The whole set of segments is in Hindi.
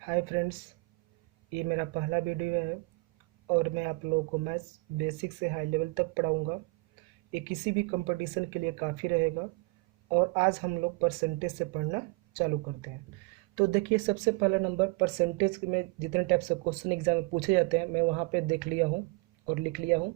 हाय फ्रेंड्स, ये मेरा पहला वीडियो है और मैं आप लोगों को मैथ्स बेसिक से हाई लेवल तक पढ़ाऊंगा। ये किसी भी कंपटीशन के लिए काफ़ी रहेगा। और आज हम लोग परसेंटेज से पढ़ना चालू करते हैं। तो देखिए, सबसे पहला नंबर परसेंटेज में जितने टाइप से क्वेश्चन एग्जाम में पूछे जाते हैं मैं वहाँ पे देख लिया हूँ और लिख लिया हूँ।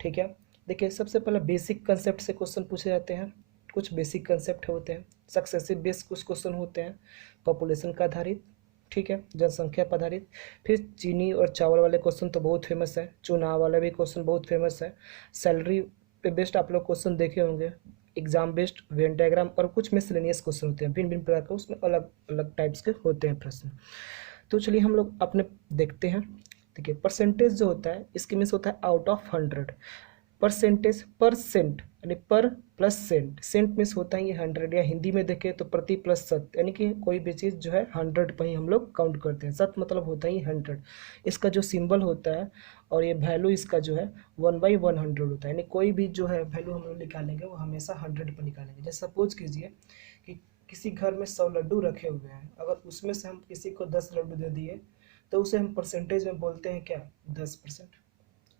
ठीक है, देखिए सबसे पहला बेसिक कंसेप्ट से क्वेश्चन पूछे जाते हैं। कुछ बेसिक कंसेप्ट होते हैं, सक्सेसिव बेस्ड कुछ क्वेश्चन होते हैं, पॉपुलेशन का आधारित, ठीक है, जनसंख्या पर आधारित। फिर चीनी और चावल वाले क्वेश्चन तो बहुत फेमस है, चुनाव वाला भी क्वेश्चन बहुत फेमस है। सैलरी पे बेस्ड आप लोग क्वेश्चन देखे होंगे, एग्जाम बेस्ड वेन डायग्राम और कुछ मिसलेनियस क्वेश्चन होते हैं, भिन्न भिन्न प्रकार के, उसमें अलग अलग टाइप्स के होते हैं प्रश्न। तो चलिए हम लोग अपने देखते हैं। देखिए, परसेंटेज जो होता है इसके मीन्स होता है आउट ऑफ 100। परसेंटेज परसेंट यानी पर प्लस सेंट, सेंट मीन्स होता है ये 100, या हिंदी में देखें तो प्रति प्लस शत, यानी कि कोई भी चीज़ जो है 100 पर ही हम लोग काउंट करते हैं। शत मतलब होता है 100। इसका जो सिंबल होता है और ये वैल्यू इसका जो है 1/100 होता है, यानी कोई भी जो है वैल्यू हम लोग निकालेंगे वो हमेशा 100 पर निकालेंगे। जैसे सपोज कीजिए कि किसी घर में 100 लड्डू रखे हुए हैं, अगर उसमें से हम किसी को 10 लड्डू दे दिए तो उसे हम परसेंटेज में बोलते हैं क्या, 10%।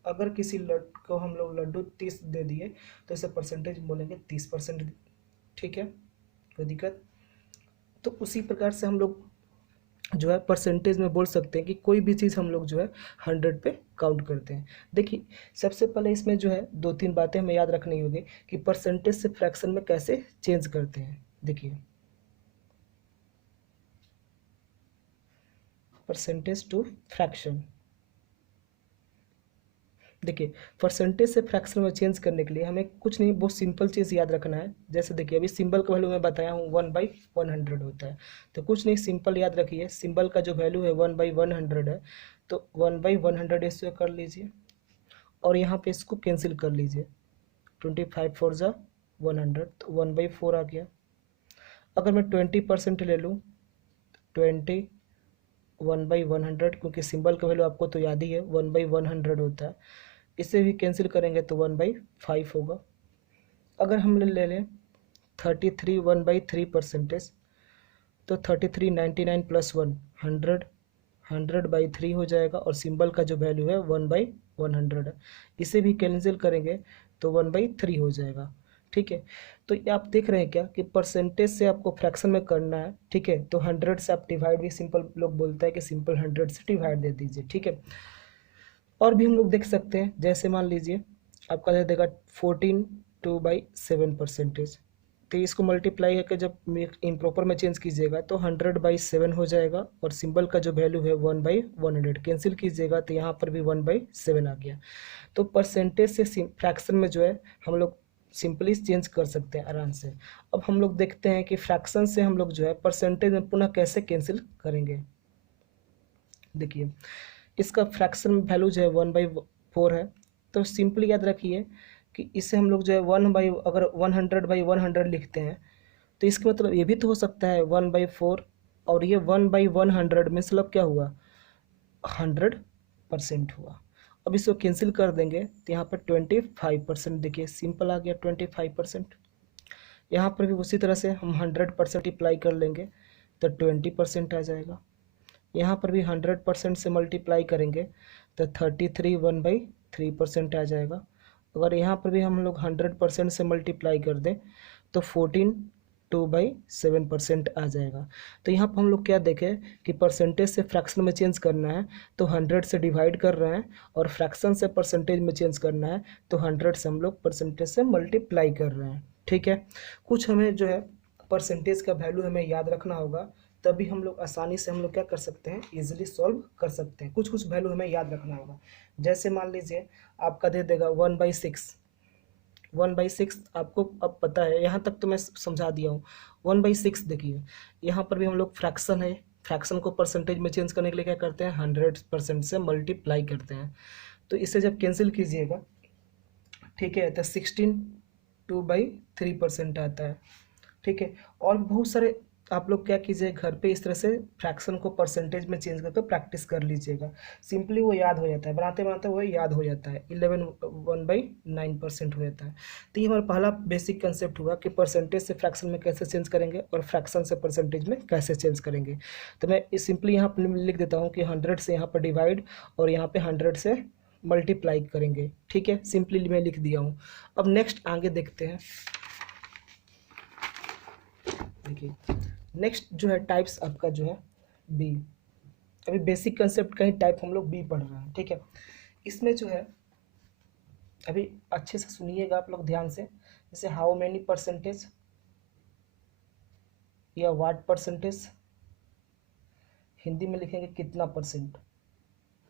अगर किसी को हम लोग लड्डू 30 दे दिए तो इसे परसेंटेज बोलेंगे 30%। ठीक है, कोई दिक्कत? तो उसी प्रकार से हम लोग जो है परसेंटेज में बोल सकते हैं कि कोई भी चीज़ हम लोग जो है 100 पे काउंट करते हैं। देखिए, सबसे पहले इसमें जो है दो तीन बातें हमें याद रखनी होगी कि परसेंटेज से फ्रैक्शन में कैसे चेंज करते हैं। देखिए, परसेंटेज टू फ्रैक्शन। देखिए, परसेंटेज से फ्रैक्शन में चेंज करने के लिए हमें कुछ नहीं, बहुत सिंपल चीज़ याद रखना है। जैसे देखिए, अभी सिंबल का वैल्यू मैं बताया हूँ 1/100 होता है। तो कुछ नहीं, सिंपल याद रखिए, सिंबल का जो वैल्यू है 1/100 है, तो 1/100 इससे कर लीजिए और यहाँ पे इसको कैंसिल कर लीजिए। 25 4 जा 100, तो 1/4 आ गया। अगर मैं 20% ले लूँ, 20 1/100, क्योंकि सिंबल का वैल्यू आपको तो याद ही है 1/100 होता है। इसे भी कैंसिल करेंगे तो 1/5 होगा। अगर हम ले लें 33 1/3%, तो 33 99 प्लस 1 100, 100/3 हो जाएगा और सिंबल का जो वैल्यू है 1/100 है। इसे भी कैंसिल करेंगे तो 1/3 हो जाएगा। ठीक है, तो ये आप देख रहे हैं क्या कि परसेंटेज से आपको फ्रैक्शन में करना है। ठीक है, तो 100 से आप डिवाइड भी, सिंपल लोग बोलता है कि सिंपल 100 से डिवाइड दे दीजिए। ठीक है, और भी हम लोग देख सकते हैं, जैसे मान लीजिए आपका दे देगा 14 2/7%। तो इसको मल्टीप्लाई करके जब इम्प्रॉपर में चेंज कीजिएगा तो 100/7 हो जाएगा और सिंबल का जो वैल्यू है 1/100 कैंसिल कीजिएगा तो यहाँ पर भी 1/7 आ गया। तो परसेंटेज से फ्रैक्शन में जो है हम लोग सिंपली चेंज कर सकते हैं आराम से। अब हम लोग देखते हैं कि फ्रैक्शन से हम लोग जो है परसेंटेज में पुनः कैसे कैंसिल करेंगे। देखिए, इसका फ्रैक्शन वैल्यू जो है 1/4 है, तो सिंपली याद रखिए कि इसे हम लोग जो है अगर 100/100 लिखते हैं तो इसका मतलब ये भी तो हो सकता है 1/4, और ये 1/100 में मतलब क्या हुआ, 100% हुआ। अब इसको कैंसिल कर देंगे तो यहाँ पर 25%, देखिए सिंपल आ गया 25%। यहाँ पर भी उसी तरह से हम 100% अप्लाई कर लेंगे तो 20% आ जाएगा। यहाँ पर भी 100% से मल्टीप्लाई करेंगे तो 33 1/3% आ जाएगा। अगर यहाँ पर भी हम लोग 100% से मल्टीप्लाई कर दें तो 14 2/7% आ जाएगा। तो यहाँ पर हम लोग क्या देखें कि परसेंटेज से फ्रैक्शन में चेंज करना है तो 100 से डिवाइड कर रहे हैं, और फ्रैक्शन से परसेंटेज में चेंज करना है तो 100 से हम लोग परसेंटेज से मल्टीप्लाई कर रहे हैं। ठीक है, कुछ हमें जो है परसेंटेज का वैल्यू हमें याद रखना होगा, तभी हम लोग आसानी से हम लोग क्या कर सकते हैं, इजीली सॉल्व कर सकते हैं। कुछ कुछ वैल्यू हमें याद रखना होगा। जैसे मान लीजिए आपका दे देगा 1/6, 1/6 आपको अब पता है, यहाँ तक तो मैं समझा दिया हूँ। 1/6 देखिए, यहाँ पर भी हम लोग फ्रैक्शन है, फ्रैक्शन को परसेंटेज में चेंज करने के लिए क्या करते हैं, 100% से मल्टीप्लाई करते हैं। तो इसे जब कैंसिल कीजिएगा, ठीक है, तो 16 2/3% आता है। ठीक है, और बहुत सारे आप लोग क्या कीजिए, घर पे इस तरह से फ्रैक्शन को परसेंटेज में चेंज करके प्रैक्टिस कर लीजिएगा। सिंपली वो याद हो जाता है, बनाते बनाते वो याद हो जाता है। 11 1/9% हो जाता है। तो ये हमारा पहला बेसिक कंसेप्ट हुआ कि परसेंटेज से फ्रैक्शन में कैसे चेंज करेंगे और फ्रैक्शन से परसेंटेज में कैसे चेंज करेंगे। तो मैं सिंपली यहाँ पर लिख देता हूँ कि 100 से यहाँ पर डिवाइड और यहाँ पे 100 से मल्टीप्लाई करेंगे। ठीक है, सिंपली मैं लिख दिया हूँ। अब नेक्स्ट आगे देखते हैं। देखिए नेक्स्ट जो है टाइप्स आपका जो है बी। अभी बेसिक कंसेप्ट का ही टाइप हम लोग बी पढ़ रहे हैं। ठीक है, इसमें जो है अभी अच्छे से सुनिएगा आप लोग ध्यान से। जैसे हाउ मेनी परसेंटेज या व्हाट परसेंटेज, हिंदी में लिखेंगे कितना परसेंट,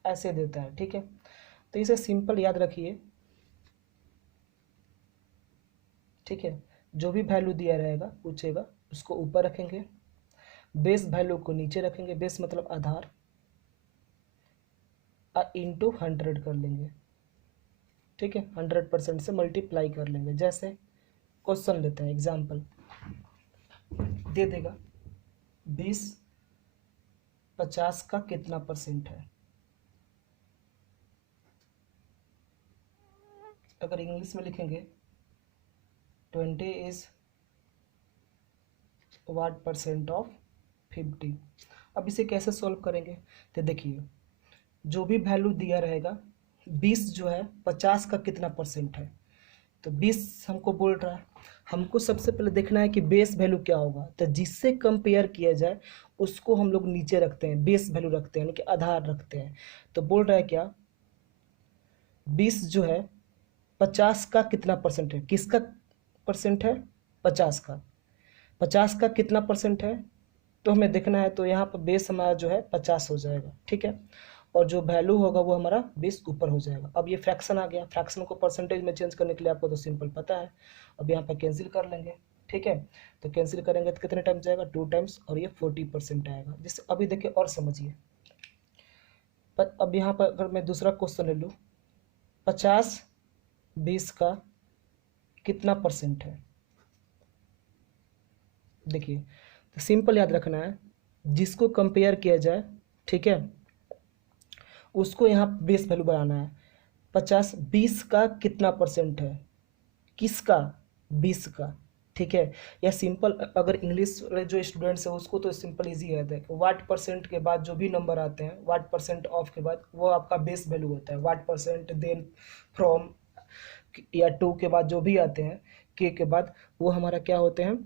ऐसे देता है। ठीक है, तो इसे सिंपल याद रखिए। ठीक है, जो भी वैल्यू दिया रहेगा पूछेगा उसको ऊपर रखेंगे, बेस वैल्यू को नीचे रखेंगे, बेस मतलब आधार, इंटू 100 कर लेंगे। ठीक है, 100% से मल्टीप्लाई कर लेंगे। जैसे क्वेश्चन लेते हैं, एग्जाम्पल दे देगा 20 50 का कितना परसेंट है। अगर इंग्लिश में लिखेंगे 20 इज व्हाट परसेंट ऑफ 50। अब इसे कैसे सॉल्व करेंगे, तो देखिए जो भी वैल्यू दिया रहेगा 20 जो है 50 का कितना परसेंट है, तो 20 हमको बोल रहा है। हमको सबसे पहले देखना है कि बेस वैल्यू क्या होगा, तो जिससे कंपेयर किया जाए उसको हम लोग नीचे रखते हैं, बेस वैल्यू रखते हैं, यानी कि आधार रखते हैं। तो बोल रहा है क्या, 20 जो है 50 का कितना परसेंट है, किसका परसेंट है, 50 का। 50 का कितना परसेंट है तो हमें देखना है, तो यहाँ पर बेस हमारा जो है 50 हो जाएगा। ठीक है, और जो वैल्यू होगा वो हमारा 20 ऊपर हो जाएगा। अब ये फ्रैक्शन आ गया, फ्रैक्शन को परसेंटेज में चेंज करने के लिए आपको तो सिंपल पता है। अब यहाँ पर कैंसिल कर लेंगे। ठीक है, तो कैंसिल करेंगे तो कितने टाइम्स जाएगा, 2 टाइम्स, और ये 40% आएगा। जिससे अभी देखिए और समझिए, पर अब यहाँ पर अगर मैं दूसरा क्वेश्चन ले लूँ, 50 20 का कितना परसेंट है। देखिए तो सिंपल याद रखना है, जिसको कंपेयर किया जाए, ठीक है, उसको यहाँ बेस वैल्यू बनाना है। 50 20 का कितना परसेंट है, किसका, 20 का। ठीक है, या सिंपल अगर इंग्लिश वाले जो स्टूडेंट्स है उसको तो सिंपल इजी है। देखो वाट परसेंट के बाद जो भी नंबर आते हैं, वाट परसेंट ऑफ के बाद वो आपका बेस वैल्यू होता है। वाट परसेंट, देन, फ्रॉम या टू के बाद जो भी आते हैं, के बाद, वो हमारा क्या होते हैं,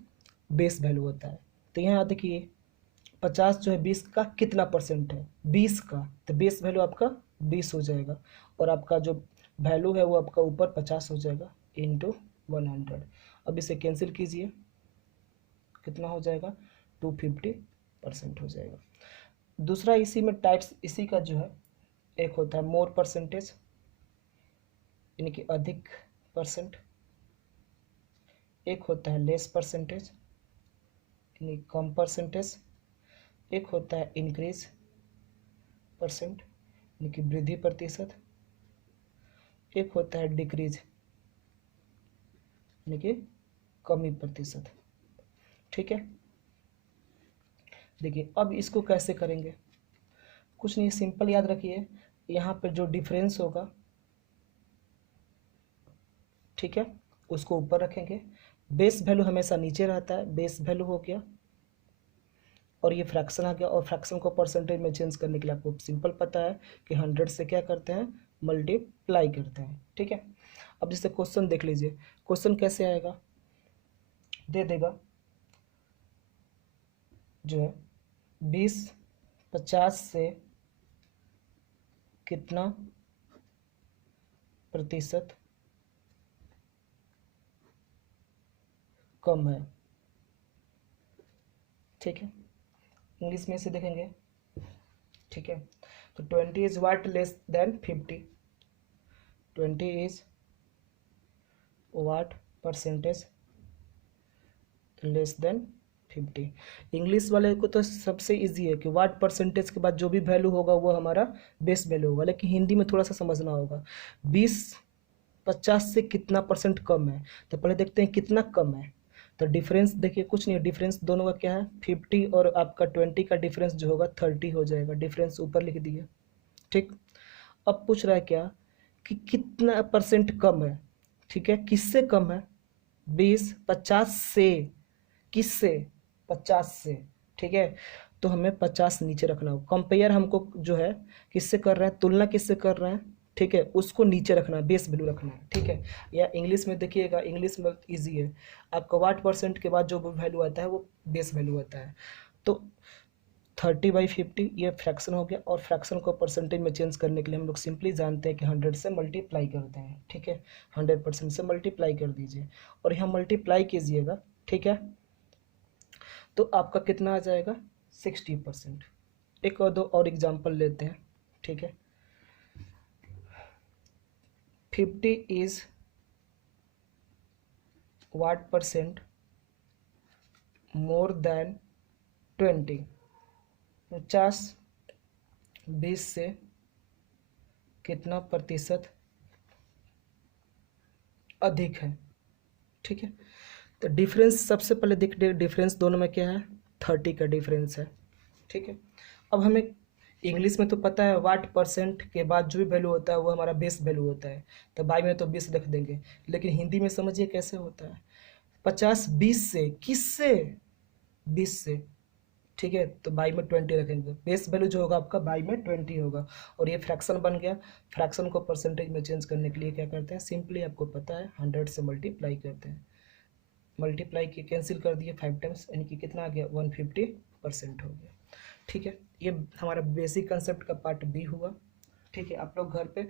बेस वैल्यू होता है। तो यहाँ देखिए 50 जो है 20 का कितना परसेंट है, 20 का, तो बेस वैल्यू आपका 20 हो जाएगा, और आपका जो वैल्यू है वो आपका ऊपर 50 हो जाएगा इंटू 100। अब इसे कैंसिल कीजिए, कितना हो जाएगा, 250% हो जाएगा। दूसरा इसी में टाइप्स इसी का जो है, एक होता है मोर परसेंटेज, यानी कि अधिक परसेंट, एक होता है लेस परसेंटेज यानी कम परसेंटेज, एक होता है इंक्रीज परसेंट यानी कि वृद्धि प्रतिशत, एक होता है डिक्रीज यानी कि कमी प्रतिशत। ठीक है, देखिए अब इसको कैसे करेंगे, कुछ नहीं, सिंपल याद रखिए, यहाँ पर जो डिफरेंस होगा, ठीक है, उसको ऊपर रखेंगे। बेस वैल्यू हमेशा नीचे रहता है, बेस वैल्यू हो गया, और ये फ्रैक्शन आ गया। और फ्रैक्शन को परसेंटेज में चेंज करने के लिए आपको सिंपल पता है कि 100 से क्या करते हैं, मल्टीप्लाई करते हैं। ठीक है, अब जैसे क्वेश्चन देख लीजिए, क्वेश्चन कैसे आएगा, दे देगा जो है 20 50 से कितना प्रतिशत कम है। ठीक है, इंग्लिश में से देखेंगे। ठीक है, तो 20 is what less than 50, 20 is what percentage less than 50। English वाले को तो सबसे इजी है कि व्हाट परसेंटेज के बाद जो भी वैल्यू होगा वो हमारा बेस वैल्यू होगा, लेकिन हिंदी में थोड़ा सा समझना होगा। 20 50 से कितना परसेंट कम है, तो पहले देखते हैं कितना कम है। तो डिफरेंस देखिए कुछ नहीं है, डिफरेंस दोनों का क्या है 50 और आपका 20 का डिफरेंस जो होगा 30 हो जाएगा, डिफरेंस ऊपर लिख दिए। ठीक, अब पूछ रहा है क्या कि कितना परसेंट कम है। ठीक है, किससे कम है 20 50 से, किससे 50 से। ठीक है, तो हमें 50 नीचे रखना होगा। कंपेयर हमको जो है किससे कर रहा है, तुलना किससे कर रहा है। ठीक है, उसको नीचे रखना है, बेस वैल्यू रखना है। ठीक है, या इंग्लिश में देखिएगा, इंग्लिश में इजी है, आपका वाट परसेंट के बाद जो वैल्यू आता है वो बेस वैल्यू आता है। तो 30/50 ये फ्रैक्शन हो गया, और फ्रैक्शन को परसेंटेज में चेंज करने के लिए हम लोग सिंपली जानते हैं कि 100 से मल्टीप्लाई करते हैं। ठीक है, 100% से मल्टीप्लाई कर दीजिए और यहाँ मल्टीप्लाई कीजिएगा। ठीक है, तो आपका कितना आ जाएगा 60%। एक और दो और एग्जांपल लेते हैं। ठीक है, 50 is what percent more than 20, 50 20 से कितना प्रतिशत अधिक है। ठीक है, तो डिफरेंस सबसे पहले देख, डिफरेंस दोनों में क्या है 30 का डिफरेंस है। ठीक है, अब हमें इंग्लिश में तो पता है वाट परसेंट के बाद जो भी वैल्यू होता है वो हमारा बेस वैल्यू होता है, तो बाई में तो 20 रख देंगे। लेकिन हिंदी में समझिए कैसे होता है, 50 20 से, किससे 20 से। ठीक है, तो बाई में 20 रखेंगे, बेस वैल्यू जो होगा आपका बाई में 20 होगा, और ये फ्रैक्शन बन गया। फ्रैक्शन को परसेंटेज में चेंज करने के लिए क्या करते हैं, सिंपली आपको पता है 100 से मल्टीप्लाई करते हैं। मल्टीप्लाई के कैंसिल कर दिए 5 टाइम्स, यानी कि कितना आ गया 150% हो गया। ठीक है, ये हमारा बेसिक कंसेप्ट का पार्ट बी हुआ। ठीक है, आप लोग घर पे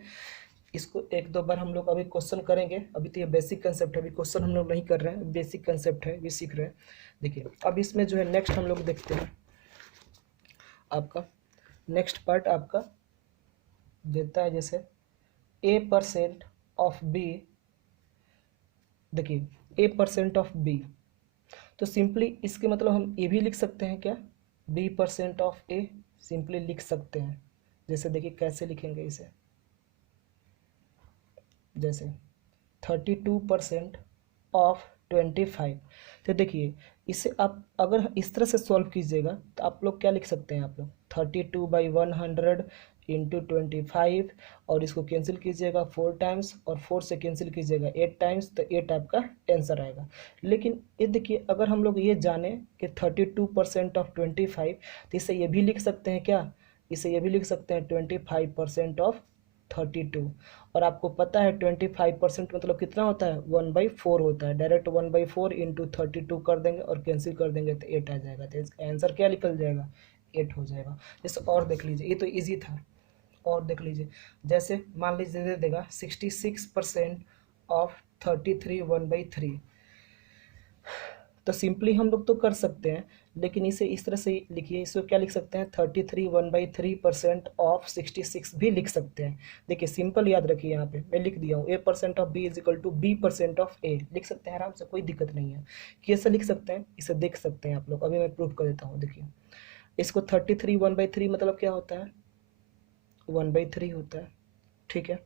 इसको एक दो बार हम लोग अभी क्वेश्चन करेंगे। अभी तो ये बेसिक कंसेप्ट है, अभी क्वेश्चन हम लोग नहीं कर रहे हैं, बेसिक कंसेप्ट है, ये सीख रहे हैं। देखिए अब इसमें जो है नेक्स्ट हम लोग देखते हैं, आपका नेक्स्ट पार्ट आपका देता है जैसे a% ऑफ बी। देखिए a% ऑफ बी, तो सिंपली इसके मतलब हम ये भी लिख सकते हैं क्या, b% ऑफ ए, सिंपली लिख सकते हैं। जैसे देखिए कैसे लिखेंगे इसे, जैसे 32% ऑफ 25। तो देखिए इसे आप अगर इस तरह से सॉल्व कीजिएगा तो आप लोग क्या लिख सकते हैं, आप लोग 32/100 इंटू 25, और इसको कैंसिल कीजिएगा 4 टाइम्स, और 4 से कैंसिल कीजिएगा 8 टाइम्स, तो 8 आपका आंसर आएगा। लेकिन ये देखिए अगर हम लोग ये जाने कि 32% ऑफ 25, तो इसे ये भी लिख सकते हैं क्या, इसे ये भी लिख सकते हैं 25% ऑफ 32। और आपको पता है 25% मतलब कितना होता है 1/4 होता है। डायरेक्ट 1/4 इंटू 32 कर देंगे और कैंसिल कर देंगे तो 8 आ जाएगा, तो इसका आंसर क्या निकल जाएगा 8 हो जाएगा। जैसे और देख लीजिए, ये तो ईजी था। और देख लीजिए, जैसे मान लीजिए दे देगा 66% ऑफ 33 1/3, तो सिंपली हम लोग तो कर सकते हैं, लेकिन इसे इस तरह से लिखिए, इसको क्या लिख सकते हैं 33 1/3% ऑफ 66 भी लिख सकते हैं। देखिए सिंपल याद रखिए, यहाँ पे मैं लिख दिया हूँ a% of b is equal to b% of a, लिख सकते हैं आराम से, कोई दिक्कत नहीं है। कैसे लिख सकते हैं इसे देख सकते हैं आप लोग, अभी मैं प्रूफ कर देता हूँ। देखिए इसको 33 1/3 मतलब क्या होता है 1/3 होता है। ठीक है,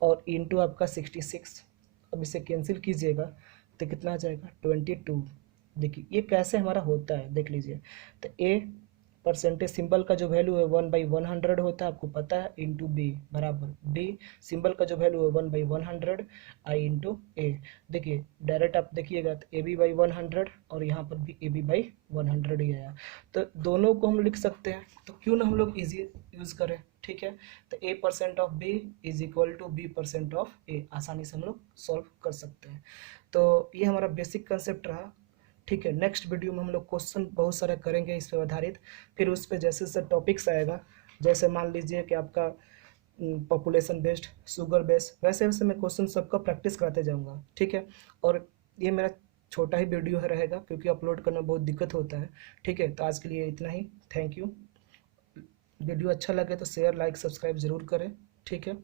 और इंटू आपका 66, अब इसे कैंसिल कीजिएगा तो कितना आ जाएगा 22। देखिए ये कैसे हमारा होता है देख लीजिए, तो ए परसेंटेज सिंबल का जो वैल्यू है 1/100 होता है, आपको पता है, इंटू बी बराबर डी सिंबल का जो वैल्यू है 1/100 आई इंटू ए। देखिए डायरेक्ट आप देखिएगा तो AB/100 और यहाँ पर भी AB/100 ही आया, तो दोनों को हम लिख सकते हैं, तो क्यों ना हम लोग इजी यूज़ करें। ठीक है, तो a% of b is equal to b% of a, आसानी से हम लोग सॉल्व कर सकते हैं। तो ये हमारा बेसिक कंसेप्ट रहा। ठीक है, नेक्स्ट वीडियो में हम लोग क्वेश्चन बहुत सारे करेंगे इस पर आधारित, फिर उस पर जैसे जैसे टॉपिक्स आएगा, जैसे मान लीजिए कि आपका पॉपुलेशन बेस्ड, शुगर बेस्ड, वैसे वैसे मैं क्वेश्चन सबका प्रैक्टिस कराते जाऊँगा। ठीक है, और ये मेरा छोटा ही वीडियो है रहेगा, क्योंकि अपलोड करना बहुत दिक्कत होता है। ठीक है, तो आज के लिए इतना ही, थैंक यू। वीडियो अच्छा लगे तो शेयर लाइक सब्सक्राइब ज़रूर करें। ठीक है।